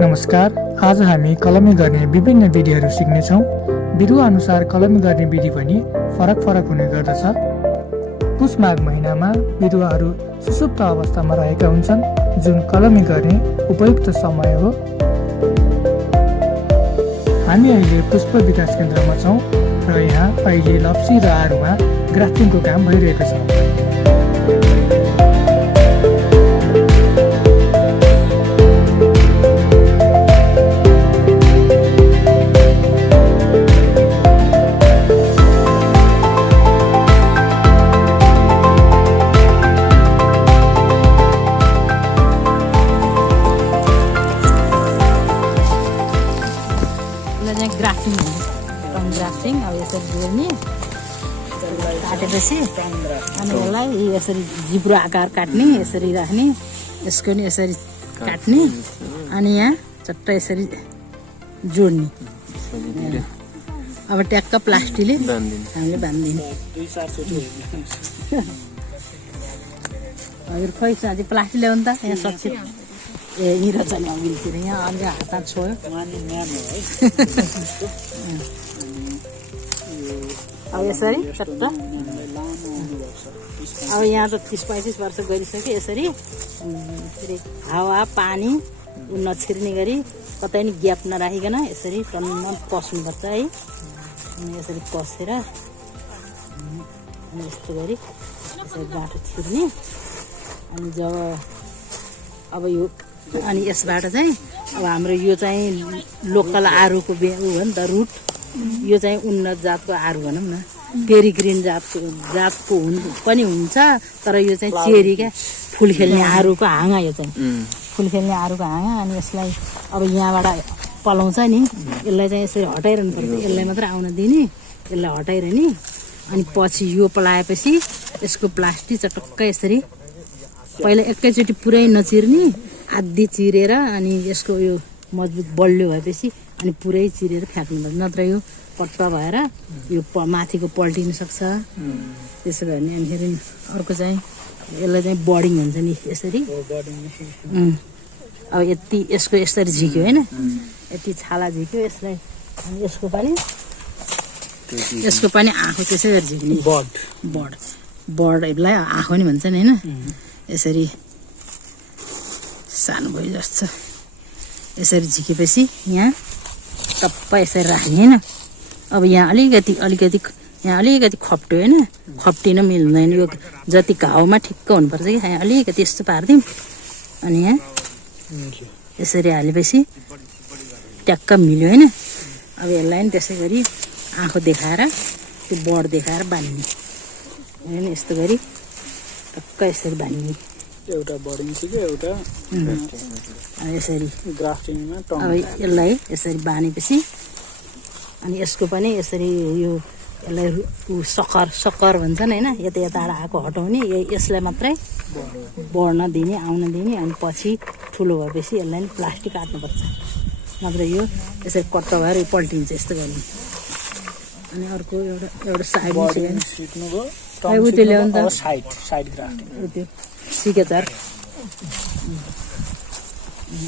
नमस्कार, आज हामी कलमी गर्ने विभिन्न विधिहरू सिक्नेछौँ। बिरुवा अनुसार कलमी गर्ने विधि पनि फरक हुने गर्दछ। पुष माघ महिनामा बिरुवाहरू सुसुप्त अवस्थामा रहेका हुन्छन्, जुन कलमी गर्ने उपयुक्त समय हो। हामी अहिले पुष्प विकास केन्द्रमा छौँ र यहाँ अहिले लप्सी र आरुमा ग्राफ्टिङको काम भइरहेको छ। ग्राफ्टिङ अब यसरी जोड्ने काटेपछि अनि यसलाई यसरी जिब्रो आकार काट्ने, यसरी राख्ने, यसको नि यसरी काट्ने अनि यहाँ चट्ट यसरी जोड्ने। अब ट्याक्क प्लास्टिकले हामीले बाँधिदिने। हजुर खोइ चाहिँ प्लास्टिक ल्याउनु त यहाँ सक्छ। ए हिरो छ नि अघिल्तिर यहाँ अलि हातमा छोयो। अब यसरी चट्ट अब यहाँ त 30-35 वर्ष गरिसक्यो। यसरी हावा पानी नछिर्ने गरी कतै नि ग्याप नराखिकन यसरी टन्न पस्नुपर्छ है। यसरी पसेर अनि यस्तो गरी यसरी बाटो छिर्ने। अनि जब अब यो अनि यसबाट चाहिँ अब हाम्रो यो चाहिँ लोकल आरुको हो नि त रुट। यो चाहिँ उन्नत जातको आरु भनौँ न, पेरिग्रिन जातको पनि हुन्छ, तर यो चाहिँ चेरी क्या फुल खेल्ने आरुको हाँगा। यो चाहिँ फुल खेल्ने आरुको हाँगा। अनि यसलाई अब यहाँबाट पलाउँछ नि, यसलाई चाहिँ यसरी हटाइरहनु पर्छ। यसलाई मात्र आउन दिने, यसलाई हटाइरहने। अनि पछि यो पलाएपछि यसको प्लास्टिक चटक्क यसरी पहिला एकैचोटि पुरै नचिर्ने, आधी चिरेर अनि यसको यो मजबुत बलियो भएपछि अनि पुरै चिरेर फ्याँक्नुपर्छ, नत्र यो पट्टा भएर यो माथिको पल्टिन सक्छ। त्यसो गर्ने। अनि फेरि अर्को चाहिँ यसलाई चाहिँ बडिङ हुन्छ नि यसरी। अब यति यसको यसरी झिक्यो होइन, यति छाला झिक्यो यसलाई। अनि यसको पनि आँखो त्यसै गरी झिक्ने। बडलाई आँखो नि भन्छन् होइन। यसरी सानो भयो जस्तो यसरी झिकेपछि यहाँ टप्प यसरी राख्ने होइन। अब यहाँ अलिकति खप्ट्यो होइन, खप्टिन मिल्दैन। यो जति घाउमा ठिक्क हुनुपर्छ कि यहाँ अलिकति यस्तो पारिदिउँ। अनि यहाँ यसरी हालेपछि ट्याक्क मिल्यो होइन। अब यसलाई नि त्यसै गरी आँखो देखाएर त्यो बड देखाएर बाँध्ने होइन। यस्तो गरी टक्क यसरी बाँध्ने। एउटा बडिङ थियो एउटा यसरी ग्राफ्टिङमा। अब यसलाई यसरी बाँधेपछि अनि यसको पनि यसरी यो यसलाई सक्कर भन्छन् होइन। यताबाट आएको हटाउने, यसलाई मात्रै बढ्न दिने, आउन दिने। अनि पछि ठुलो भएपछि यसलाई नि प्लास्टिक काट्नुपर्छ, नत्र यो यसरी कट्ट भएर यो पल्टिन्छ। यस्तो गर्ने। अनि अर्को एउटा साइड सिक्नुभयो उयो ल्याउनु त साइड ग्राफ्टिङ त्यो सिकेतर।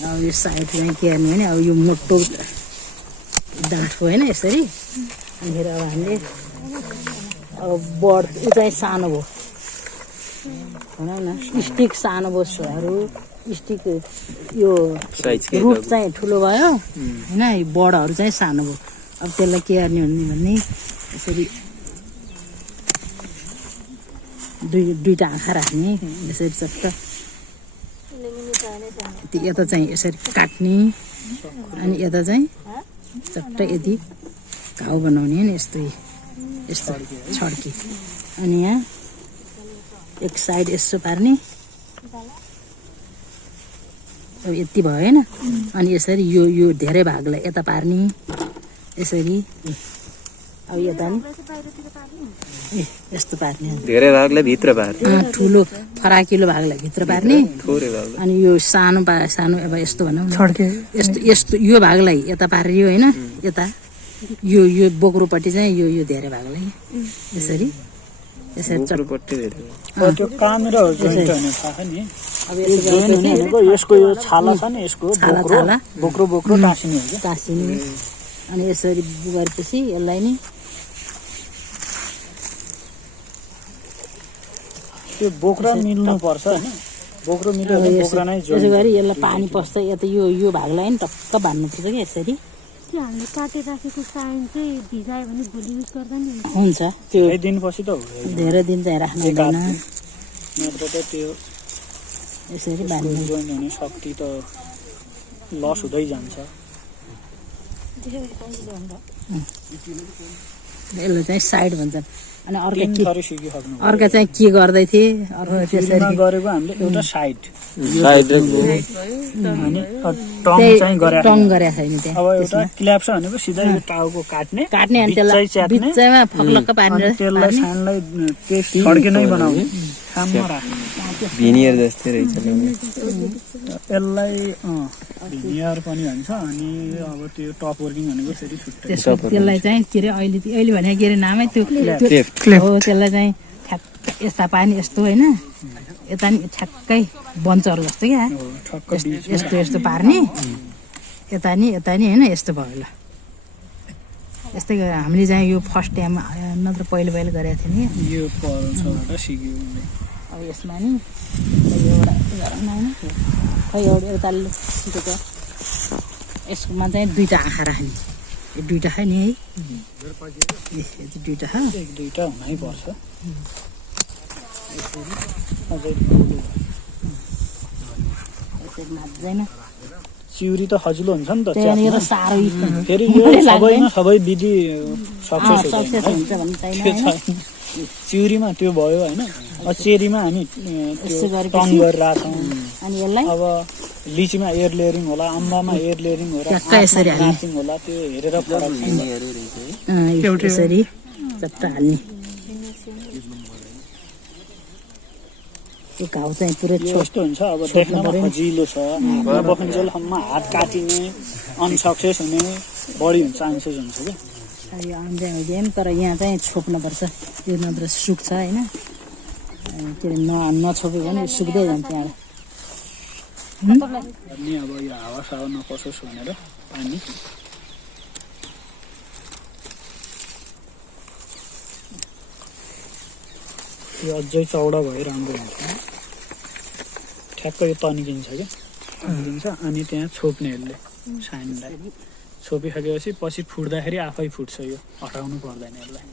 अब यो साइड चाहिँ के गर्ने भने अब यो मोटो डाँठो होइन यसरी। अनि फेरि अब हामीले अब बड ऊ चाहिँ सानो भयो भनौँ न, स्टिक सानो भयो, स्टिक यो रुट चाहिँ ठुलो भयो होइन, यो बडहरू चाहिँ सानो भयो। अब त्यसलाई के गर्ने भने यसरी दुईवटा आँखा राख्ने यसरी चट्ट। यता चाहिँ यसरी काट्ने अनि यता चाहिँ चट्ट यति घाउ बनाउने होइन। यस्तो छड्के। अनि यहाँ एक साइड यसो पार्ने। अब यति भयो होइन। अनि यसरी यो धेरै भागलाई यता पार्ने यसरी। अब यता नि यस्तो पार्ने, धेरै भागलाई भित्र पार्ने, ठुलो फराकिलो भागलाई भित्र पार्ने। अनि यो सानो अब यस्तो भनौँ यस्तो यो भागलाई यता पारियो होइन। यता यो बोक्रोपट्टि चाहिँ यो धेरै भागलाई यसरी यसरी चट बोक्रोपट्टि धेरै त्यो कामेरा जोइन्ट हुने थाहा छ नि अब यसो जोइन्ट हुने भनेको यसको यो छाला छ नि यसको छाला बोक्रो बोक्रो टाँसिने हो क्या टाँसिने अनि यसरी गरेपछि यसलाई नि त्यो बोक्रा मिल्नु पर्छ हैन बोक्रो मिल्यो भने बोक्रा नै यसो जोइन्ट गरी यसलाई पानी पस्छ यता यो भागलाई नि टक्क बान्नुपर्छ कि यसरी त्यो हामीले काटेर राखेको साइन चाहिँ भिजायो भने भोलि युज गर्दा नि हुन्छ हुन्छ त्यो केही दिनपछि त हुँदैन धेरै दिन चाहिँ राख्नु हुँदैन नत्र त त्यो यसरी बान्नु जोइन्ट हुने शक्ति त लस हुँदै जान्छ यसलाई चाहिँ साइड भन्छ अनि तीन थरी सिकिसक्नु अर्का चाहिँ के गर्दै थिए अर्को त्यसरी गरेको हामीले एउटा साइड साइड र अनि टङ चाहिँ गरे टङ गरेको छैन त्यहाँ अब एउटा क्ल्याप छ भनेको सिधै यो टाउको काट्ने काट्ने अनि त्यसलाई बिच्चै च्यात्ने बिचैमा फक्लक्क पारेर अनि त्यसलाई सानलाई पेस्ट छड्के नै बनाउने काममा राख्ने भिनियर जस्तै रहेछ यसलाई भिनियर पनि भन्छ अनि अब त्यो टप वर्किङ भनेको फेरि छुट्टै त्यसलाई चाहिँ के अरे अहिले भने के अरे नामै त्यो हो त्यसलाई चाहिँ ठ्याक्क यस्ता पानी यस्तो होइन यता नि ठ्याक्कै बन्चहरू जस्तो क्या ठक्क यस्तो यस्तो पार्ने यता नि होइन यस्तो भयो ल यस्तै हामीले चाहिँ यो फर्स्ट टाइम नत्र पहिलो गरेको थियो नि यो परबाट सिक्यो अब यसमा नि एउटा गरौँ न होइन खै एउटाले सिकेको यसमा चाहिँ दुईवटा आँखा राख्ने यो दुईवटा छ नि है यति दुईवटा छ एक दुईटा हुनै पर्छ यसरी नाच्दैन चिउरी त सजिलो हुन्छ नि त त्यहाँदेखि यो त साह्रो फेरि यो सबैमा सबै विधि सक्सेस सक्सेस हुन्छ भन्ने छैन होइन चिउरीमा त्यो भयो होइन अब चेरीमा हामी त्यो टङ गरिरहेछौँ अनि यसलाई अब लिचीमा एयर लेयरिङ होला अम्बामा एयर लेयरिङ होला ट्याक्क यसरी हाल्ने नाचिङ होला त्यो हेरेर फरक छ यसरी चट्ट हाल्ने त्यो घाउ चाहिँ पुरै यो यस्तो हुन्छ अब देख्नमा सजिलो छ बफुन्जेलसम्म हात काटिने अनसक्सेस हुने बढी चान्सेस हुन्छ क्या यो अन्जाम हुँदैन तर यहाँ चाहिँ छोप्नुपर्छ यो नत्र सुक्छ होइन के अरे नछोप्यो भने सुक्दै जान्छ त्यहाँबाट अनि अब यो हावा नपसोस् भनेर पानी यो अझै चौडा भए राम्रो हुन्छ ठ्याक्क यो तन्किन्छ क्या तन्किन्छ अनि त्यहाँ छोप्ने यसले साइनलाई छोपिसकेपछि पछि फुट्दाखेरि आफै फुट्छ यो हटाउनु पर्दैन यसलाई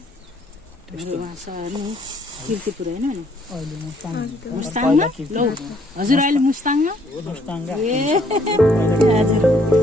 किर्तिपुर होइन अहिले मुस्ताङमा हजुर अहिले मुस्ताङमा मुस्ताङ ए हजुर